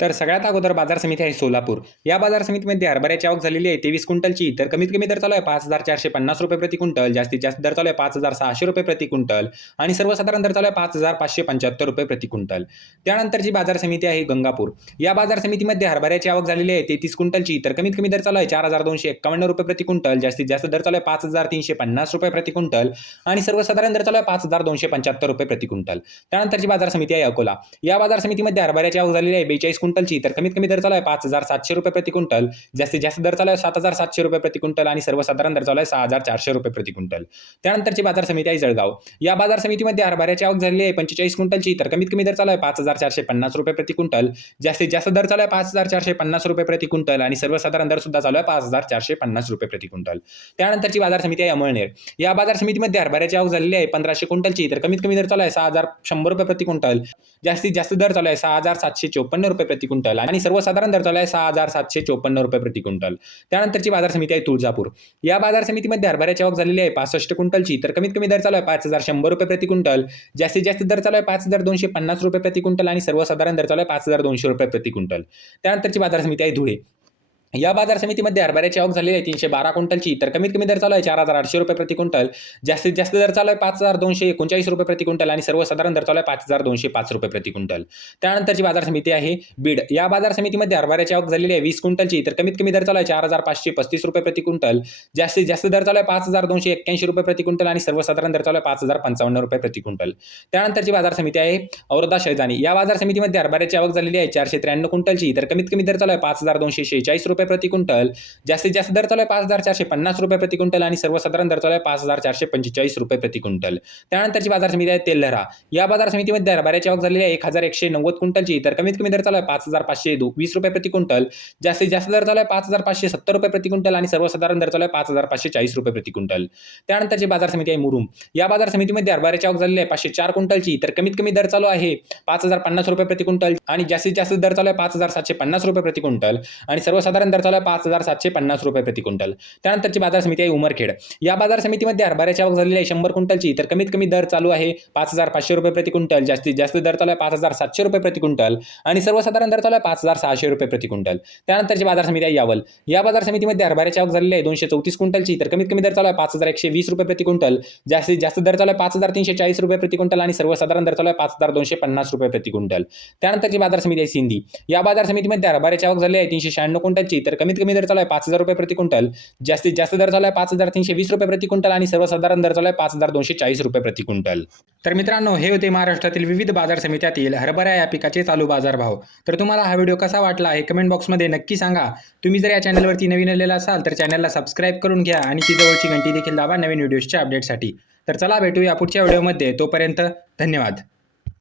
तर सगळ्यात अगोदर बाजार समिती आहे सोलापूर. या बाजार समितीमध्ये हरभऱ्याची आवक झालेली आहे तेवीस क्विंटलची. तर कमीत कमी दर चालू आहे पाच हजार चारशे पन्नास रुपये प्रति क्विंटल. जास्तीत जास्त दर चालू आहे पाच हजार सहाशे रुपये प्रति क्विंटल. आणि सर्वसाधारण दर चालू आहे पाच हजार पाचशे पंच्याहत्तर रुपये प्रति क्विंटल. त्यानंतरची बाजार समिती आहे गंगापूर. या बाजार समितीमध्ये हरभऱ्याची आवक झालेली आहे तेहतीस क्विंटलची. तर कमीत कमी दर चालू आहे चार हजार दोनशे एक्कावन्न रुपये प्रति क्विंटल. जास्तीत जास्त दर चालू आहे पाच हजार तीनशे पन्नास रुपये प्रति क्विंटल. आणि सर्वसाधारण दर चालू आहे पाच हजार दोनशे पंच्याहत्तर रुपये प्रति क्विंटल. त्यानंतरची बाजार समिती आहे अकोला. या बाजार समितीमध्ये हरभऱ्याची आवक झालेली आहे बेचाळीस क्विंटलची तर कमीत कमी दर चालू आहे पाच हजार सातशे रुपये प्रति क्विंटल जास्तीत जास्त दर चालू आहे सात हजार सातशे रुपये प्रति क्विंटल आणि सर्वसाधारण दर चालू आहे सहा हजार चारशे रुपये प्रति क्विंटल त्यानंतरची बाजार समिती आहे जळगाव. या बाजार समितीमध्ये हरभऱ्याची आवक झालेली आहे पंचेचाळीस क्विंटलची तर कमीत कमी दर चालू आहे पाच हजार चारशे पन्नास रुपये प्रति क्विंटल जास्तीत जास्त दर चालू आहे पाच हजार चारशे पन्नास रुपये प्रति क्विंटल आणि सर्वसाधारण दर सुद्धा चालू आहे पाच हजार चारशे पन्नास रुपये प्रति क्विंटल त्यानंतरची बाजार समिती आहे अमळनेर. या बाजार समितीमध्ये हरभऱ्याची आवक झालेली आहे पंधराशे क्विंटलची तर कमीत कमी दर चालू आहे सहा हजार शंभर रुपये प्रति क्विंटल जास्तीत जास्त दर चालू आहे सहा हजार सातशे चोपन्न रुपये प्रति क्विंटल आणि सर्वसाधारण दर चालू आहे सहा हजार सातशे चोपन्न रुपये प्रति क्विंटल. त्यानंतरची बाजार समिती आहे तुळजापूर. या बाजार समितीमध्ये हरभऱ्याची आवक झालेली आहे पासष्ट क्विंटलची. तर कमीत कमी दर चालू आहे पाच हजार शंभर रुपये प्रति क्विंटल. जास्तीत जास्त दर चालू आहे पाच हजार दोनशे पन्नास रुपये प्रति क्विंटल आणि सर्वसाधारण दर चालू आहे पाच हजार दोनशे रुपये प्रति क्विंटल. त्यानंतरची बाजार समिती आहे धुळे. या बाजार समितीमध्ये हरभऱ्याची आवक झालेली आहे तीनशे बारा क्विंटलची. तर कमीत कमी दर चालू आहे चार हजार आठशे रुपये प्रति क्विंटल. जास्तीत जास्त दर चालू आहे पाच हजार दोनशे एकोणचाळीस रुपये प्रति क्विंटल आणि सर्वसाधारण दर चालू आहे पाच हजार दोनशे पाच रुपये प्रति क्विंटल. त्यानंतरची बाजार समिती आहे बीड. या बाजार समितीमध्ये हरभऱ्याची आवक झालेली आहे वीस क्विंटलची. तर कमीत कमी दर चालू आहे चार हजार पाचशे पस्तीस रुपये प्रति क्विंटल. जास्तीत जास्त दर चालू आहे पाच हजार दोनशे एक्क्याऐंशी रुपये प्रति क्विंटल आणि सर्वसाधारण दर चालू आहे पाच हजार पंचावन्न रुपये प्रति क्विंटल. त्यानंतरची बाजार समिती आहे औरदा शैजानी. या बाजार समितीमध्ये हरभऱ्याची आवक झालेली आहे चारशे त्र्याण्णव क्विंटलची. तर कमीत कमी दर चालू आहे पाच हजार दोनशे शेहेचाळीस रुपये प्रति क्विंटल जास्तीत जास्त दर चालू आहे पाच हजार चारशे पन्नास रुपये प्रति क्विंटल आणि सर्वसाधारण दर चालू आहे पाच हजार चारशे पंचेचाळीस रुपये प्रति क्विंटल. त्यानंतरची बाजार समिती आहे तेलहरा. या बाजार समितीमध्ये हरभऱ्याची आवक झालेली आहे. एक हजार एकशे नव्वद क्विंटलची तर कमीत कमी दर चालू आहे पाच हजार पाचशे वीस रुपये प्रति क्विंटल. जास्तीत जास्त दर चालू आहे पाच हजार पाचशे सत्तर रुपये प्रति क्विंटल आणि सर्वसाधारण दर चालू आहे पाच हजार पाचशे चाळीस रुपये प्रति क्विंटल. त्यानंतरची बाजार समिती आहे मुरुम. या बाजार समितीमध्ये हरभऱ्याची आवक झालेली आहे पाचशे चार क्विंटलची तर कमीत कमी दर चालू आहे पाच हजार पन्नास रुपये प्रति क्विंटल आणि जास्तीत जास्त दर चालू आहे पाच हजार सातशे पन्नास रुपये प्रति क्विंटल आणि सर्वसाधारण दर चालू आहे पाच हजार सातशे पन्नास रुपये प्रति क्विंटल. त्यानंतरची बाजार समिती आहे उमरखेड. या बाजार समितीमध्ये हरभऱ्याची आवक झालेली आहे शंभर क्विंटलची. तर कमीत कमी दर चालू आहे पाच हजार पाचशे रुपये प्रति क्विंटल. जास्तीत जास्त दर चालू आहे पाच हजार सातशे रुपये प्रति क्विंटल. आणि सर्वसाधारण दर चालू आहे पाच हजार सहाशे रुपये प्रति क्विंटल. त्यानंतरची बाजार समिती आहे यावल. या बाजार समितीमध्ये हरभऱ्याची आवक झालेली आहे दोनशे चौतीस क्विंटलची. तर कमीत कमी दर चालू आहे पाच हजार एकशे वीस रुपये प्रति क्विंटल. जास्तीत जास्त दर चालू आहे पाच हजार तीनशे चाळीस रुपये प्रति क्विंटल आणि सर्वसाधारण दर चालू आहे पाच हजार दोनशे पन्नास रुपये प्रति क्विंटल. त्यानंतरची बाजार समिती आहे सिंधी. या बाजार समितीमध्ये हरभऱ्याची आवक झाली आहे तीनशे शहाण्णव क्विंटलची. तर कमीत कमी दर चालू आहे पाच हजार रुपये प्रति क्विंटल. जास्तीत जास्त दर चालू आहे पाच हजार तीनशे वीस रुपये प्रति क्विंटल आणि सर्वसाधारण दर चालू आहे पाच हजार दोनशे चाळीस रुपये प्रति क्विंटल. तर मित्रांनो हे होते महाराष्ट्रातील विविध बाजार समित्यातील हरभरा या पिकाचे चालू बाजारभाव. तर तुम्हाला हा व्हिडिओ कसा वाटला हे कमेंट बॉक्समध्ये नक्की सांगा. तुम्ही जर या चॅनलवरती नवीन आलेला असाल तर चॅनलला सबस्क्राईब करून घ्या आणि ती जवळची घंटी देखील दाबा नवीन व्हिडिओजच्या अपडेटसाठी तर चला भेटूया पुढच्या व्हिडिओमध्ये तोपर्यंत धन्यवाद.